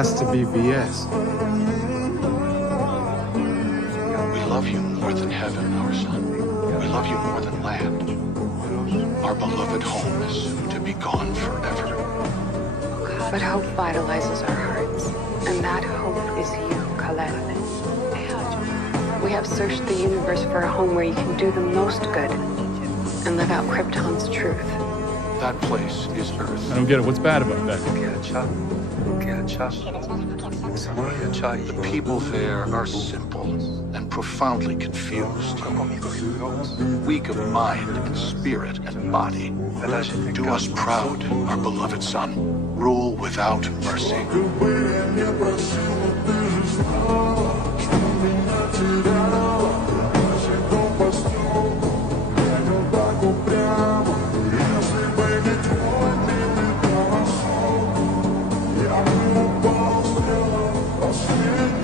Has to be BS. We love you more than heaven, our son. We love you more than land. Our beloved home is soon to be gone forever. But hope vitalizes our hearts, and that hope is you, Khaled. We have searched the universe for a home where you can do the most good and live out Krypton's truth. That place is Earth. I don't get it. What's bad about that? The people there are simple and profoundly confused. Weak of mind and spirit and body. Do us proud, our beloved son. Rule without mercy. Yeah.